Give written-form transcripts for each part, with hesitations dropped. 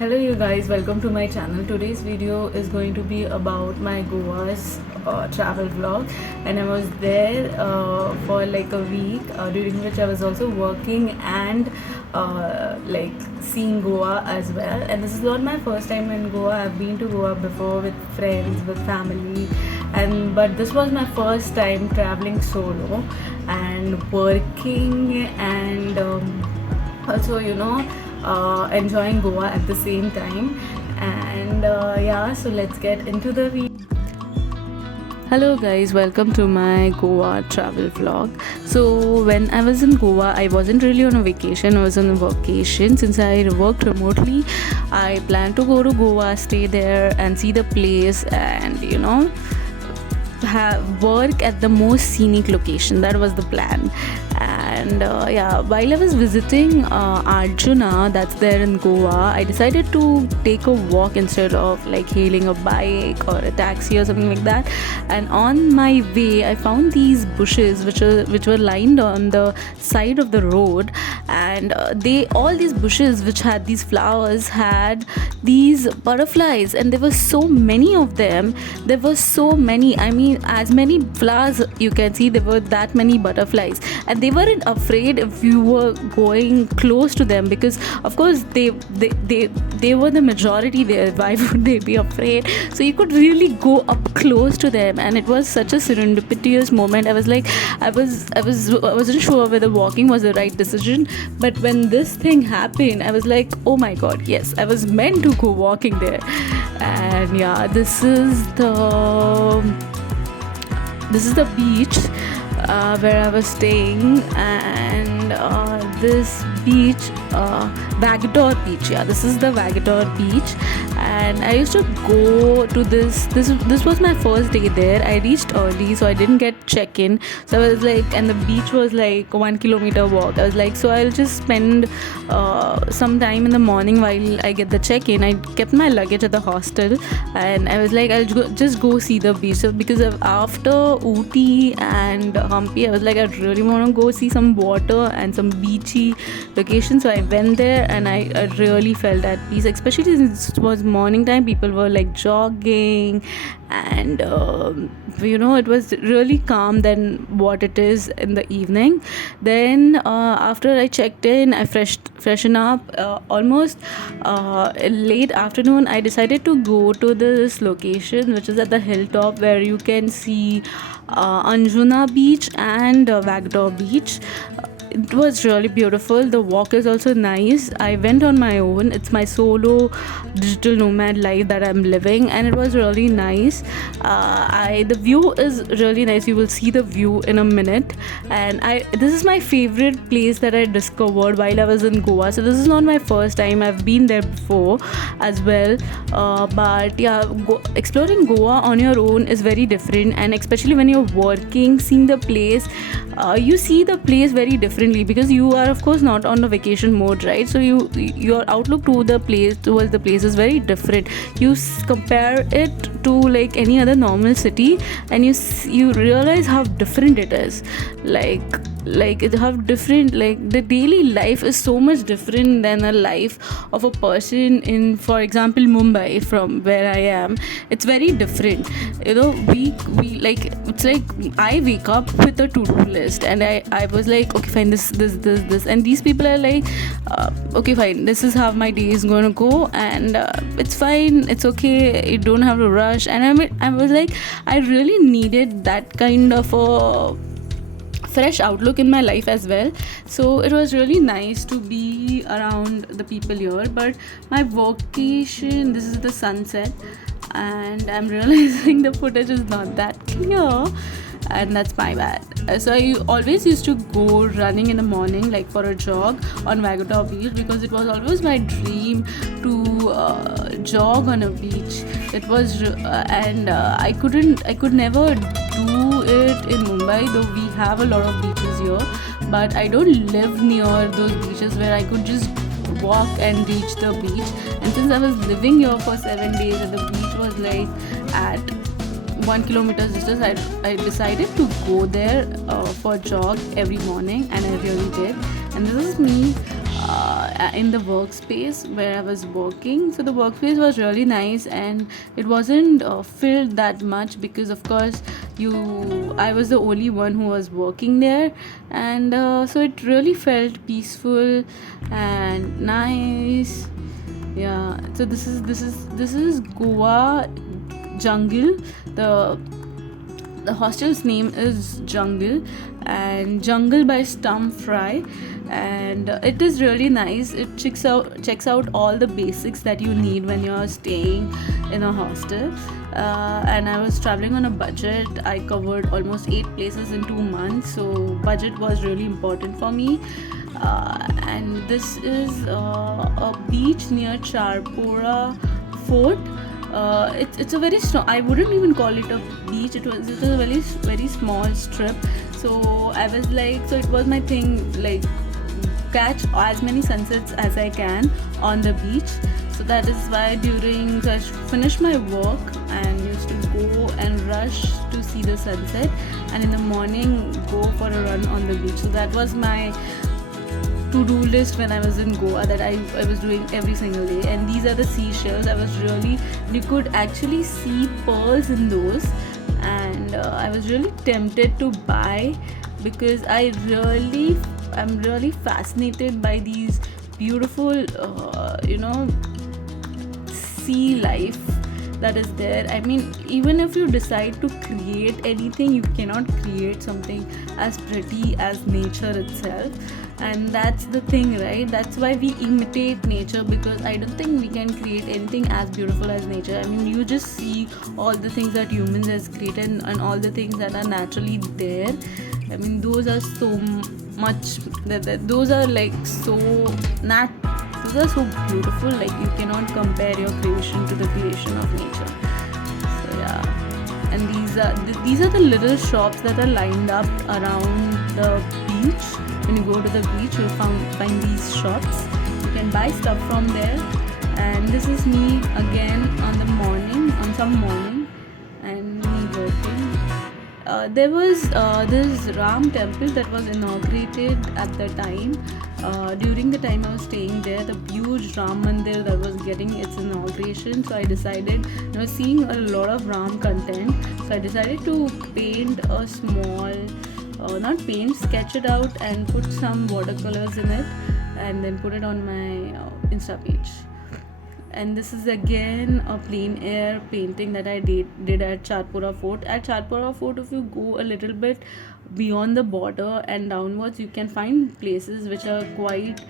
Hello you guys, welcome to my channel. Today's video is going to be about my Goa's travel vlog, and I was there for like a week, during which I was also working and like seeing Goa as well. And this is not my first time in Goa. I've been to Goa before with friends, with family, and but this was my first time traveling solo and working and also enjoying Goa at the same time. And yeah, so let's get into the video. Hello guys, welcome to my Goa travel vlog. So when I was in Goa, I wasn't really on a vacation, I was on a vacation. Since I worked remotely, I planned to go to Goa, stay there and see the place, and have work at the most scenic location. That was the plan. And yeah, while I was visiting Arjuna, that's there in Goa, I decided to take a walk instead of like hailing a bike or a taxi or something like that. And on my way, I found these bushes which were lined on the side of the road, and all these bushes which had these flowers had these butterflies, and there were so many of them. There were so many, I mean, as many flowers you can see, there were that many butterflies, and they weren't afraid if you were going close to them, because of course they were the majority there. Why would they be afraid? So you could really go up close to them, and it was such a serendipitous moment. I was like, I wasn't sure whether walking was the right decision, but when this thing happened, I was like, oh my god, yes, I was meant to go walking there. And yeah, this is the beach where I was staying, and this beach, Vagador Beach. Yeah, this is the Vagador Beach, and I used to go to this. This was my first day there. I reached early, so I didn't get check-in. So I was like, and the beach was like 1 kilometer walk. I was like, so I'll just spend some time in the morning while I get the check-in. I kept my luggage at the hostel, and I was like, just go see the beach. So because after Ooty and Hampi, I was like, I really want to go see some water and some beachy location. So I went there, and I really felt at peace, especially since it was morning time. People were like jogging, and it was really calm than what it is in the evening. Then after I checked in, I freshened up, almost late afternoon, I decided to go to this location which is at the hilltop, where you can see Anjuna Beach and Vagdor Beach. It was really beautiful. The walk is also nice. I went on my own. It's my solo digital nomad life that I'm living, and it was really nice. The view is really nice. You will see the view in a minute. And this is my favorite place that I discovered while I was in Goa. So this is not my first time. I've been there before as well. But yeah, exploring Goa on your own is very different, and especially when you're working, seeing the place, you see the place very differently, because you are of course not on a vacation mode, right? So your outlook towards the place is very different. You compare it to like any other normal city, and you realize how different it is. How different, like the daily life is so much different than a life of a person in, for example, Mumbai, from where I am. It's very different. We like, it's like I wake up with a to-do list, and I was like, okay fine, this, and these people are like, okay fine, this is how my day is going to go, and it's fine, it's okay, you don't have to rush. And I was like, I really needed that kind of a fresh outlook in my life as well. So it was really nice to be around the people here. But my vocation, this is the sunset, and I'm realizing the footage is not that clear, and that's my bad. So I always used to go running in the morning, like for a jog on Vagador Beach, because it was always my dream to jog on a beach. It was I could never do it in Mumbai, though we have a lot of beaches here, but I don't live near those beaches where I could just walk and reach the beach. And since I was living here for 7 days, and the beach was like at 1 kilometer distance, I decided to go there for a jog every morning, and I really did. And this is me in the workspace where I was working. So the workspace was really nice, and it wasn't filled that much because of course I was the only one who was working there, and so it really felt peaceful and nice. Yeah, so this is Goa Jungle. The hostel's name is Jungle, and Jungle by Stump Fry, and it is really nice. It checks out all the basics that you need when you're staying in a hostel. And I was traveling on a budget. I covered almost 8 places in 2 months, so budget was really important for me. And this is a beach near Charpora Fort. It's a very strong. I wouldn't even call it a beach. It was a very small strip. So I was like, so it was my thing, like catch as many sunsets as I can on the beach. So that is why so I finished my work and used to go and rush to see the sunset, and in the morning go for a run on the beach. So that was my to-do list when I was in Goa, that I was doing every single day. And these are the seashells. You could actually see pearls in those, and I was really tempted to buy because I'm really fascinated by these beautiful sea life that is there. I mean, even if you decide to create anything, you cannot create something as pretty as nature itself. And that's the thing, right? That's why we imitate nature, because I don't think we can create anything as beautiful as nature. I mean, you just see all the things that humans has created and all the things that are naturally there. I mean, those are so much those are like those are so beautiful. Like, you cannot compare your creation to the creation of nature. So yeah, and these are the little shops that are lined up around the beach. When you go to the beach, you'll find these shops. You can buy stuff from there. And this is me again on some morning, and me working. There was this Ram temple that was inaugurated at the time. During the time I was staying there, the huge Ram Mandir that was getting its inauguration. So I decided, I was seeing a lot of Ram content. So I decided to paint a small, sketch it out and put some watercolors in it, and then put it on my Insta page. And this is again a plein air painting that I did at Charpura Fort. At Charpura Fort, if you go a little bit beyond the border and downwards, you can find places which are quite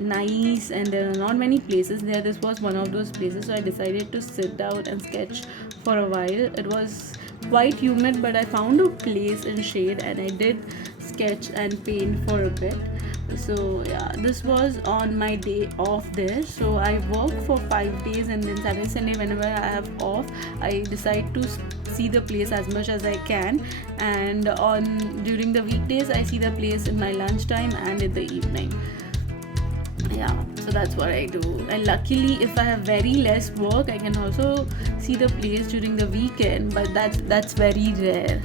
nice, and there are not many places there. This was one of those places, so I decided to sit out and sketch for a while. It was quite humid, but I found a place in shade, and I did sketch and paint for a bit. So yeah, this was on my day off there. So I work for 5 days, and then Saturday, Sunday, whenever I have off, I decide to see the place as much as I can. And during the weekdays, I see the place in my lunchtime and in the evening. Yeah, so that's what I do. And luckily, if I have very less work, I can also see the place during the weekend, but that's very rare.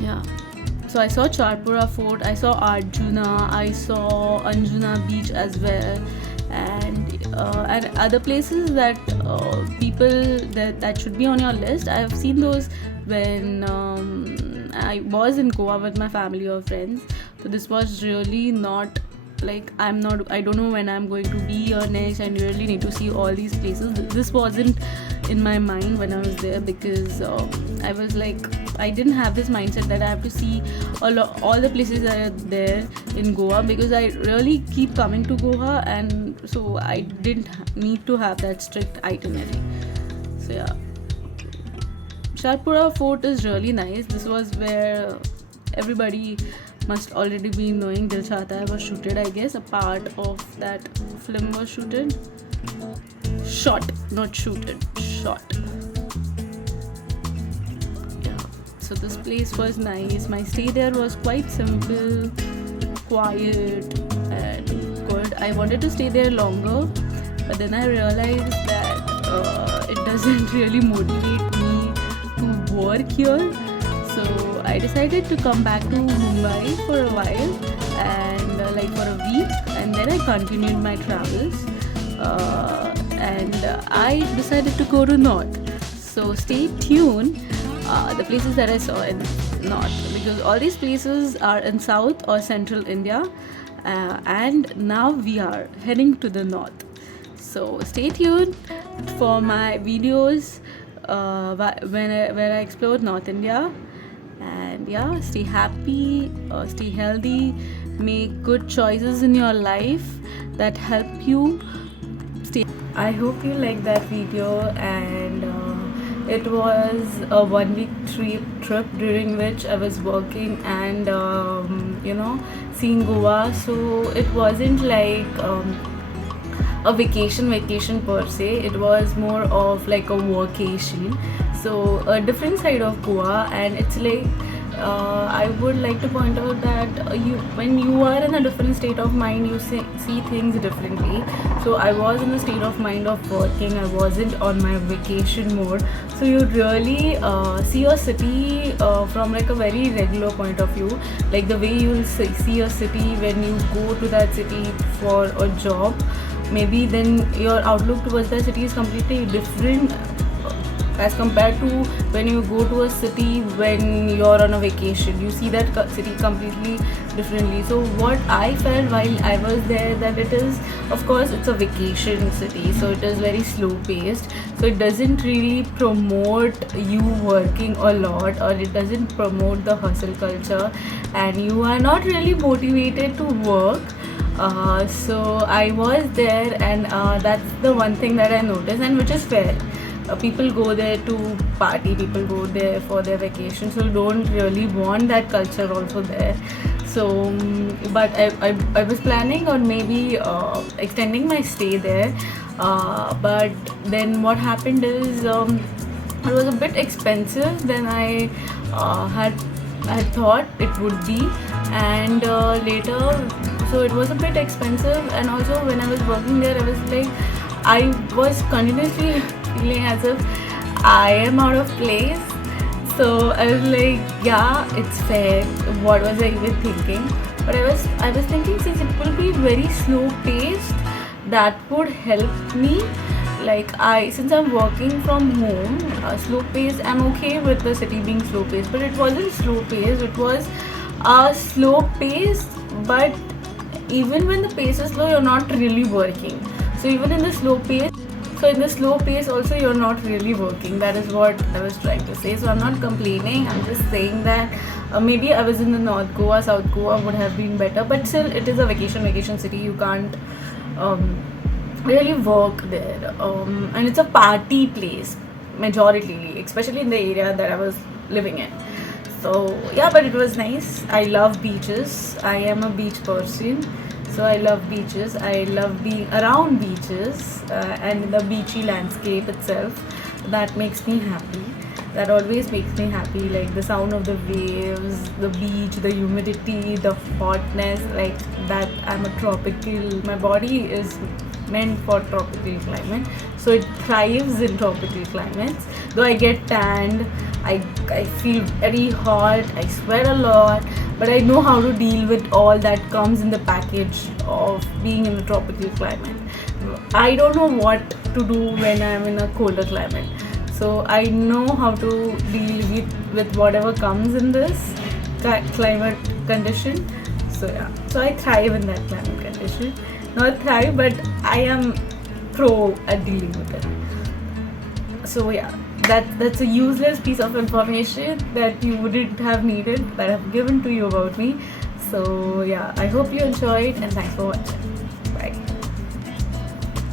Yeah. So I saw Charpura Fort, I saw Arjuna, I saw Anjuna Beach as well, and other places that people that should be on your list. I have seen those when I was in Goa with my family or friends. So this was really not like I don't know when I'm going to be here next, and you really need to see all these places. This wasn't in my mind when I was there, because I was like, I didn't have this mindset that I have to see all the places that are there in Goa, because I really keep coming to Goa, and so I didn't need to have that strict itinerary. So yeah, Charpura Fort is really nice. This was where everybody must already be knowing Dil Chahta Hai was shooted. I guess a part of that film was shot, not shooted, shot. Yeah. So this place was nice. My stay there was quite simple, quiet, and good. I wanted to stay there longer, but then I realized that it doesn't really motivate me to work here. So I decided to come back to Mumbai for a while, and like for a week, and then I continued my travels, and I decided to go to north. So stay tuned. The places that I saw in north, because all these places are in south or central India, and now we are heading to the north. So stay tuned for my videos where I explored North India. And yeah, stay happy, stay healthy, make good choices in your life that help you stay. I hope you liked that video, and it was a 1 week trip during which I was working and seeing Goa. So it wasn't like a vacation per se. It was more of like a workation. So a different side of Goa, and it's like I would like to point out that when you are in a different state of mind, you see things differently. So I was in the state of mind of working. I wasn't on my vacation mode. So you really see your city from like a very regular point of view, like the way you see your city when you go to that city for a job. Maybe then your outlook towards the city is completely different as compared to when you go to a city when you're on a vacation. You see that city completely differently. So what I felt while I was there, that it is, of course, it's a vacation city, so it is very slow paced, so it doesn't really promote you working a lot, or it doesn't promote the hustle culture, and you are not really motivated to work. So I was there, and that's the one thing that I noticed, and which is fair. People go there to party, people go there for their vacation, so don't really want that culture also there. So but I was planning on maybe extending my stay there, but then what happened is it was a bit expensive than I had thought it would be, and later, so it was a bit expensive. And also when I was working there, I was like, I was continuously feeling as if I am out of place. So I was like, yeah, it's fair. What was I even thinking? But I was thinking, since it will be very slow paced, that would help me. Like since I'm working from home, slow paced, I'm okay with the city being slow paced. But it wasn't slow paced. It was slow paced, but even when the pace is slow, you're not really working. So even in the slow pace, also you're not really working. That is what I was trying to say. So I'm not complaining, I'm just saying that maybe I was in the North Goa, South Goa would have been better, but still it is a vacation city. You can't really work there, and it's a party place majority, especially in the area that I was living in. So yeah, but it was nice. I love beaches. I am a beach person. So I love beaches. I love being around beaches and the beachy landscape itself. That makes me happy. That always makes me happy. Like the sound of the waves, the beach, the humidity, the hotness. Like that, I'm a tropical. My body is meant for tropical climate, so it thrives in tropical climates. Though I get tanned, I feel very hot, I sweat a lot, but I know how to deal with all that comes in the package of being in a tropical climate. I don't know what to do when I'm in a colder climate, so I know how to deal with whatever comes in this climate condition. So yeah, so I thrive in that climate condition. Not thrive, but I am pro at dealing with it. So yeah, that's a useless piece of information that you wouldn't have needed, that I've given to you about me. So yeah, I hope you enjoyed, and thanks for watching. Bye.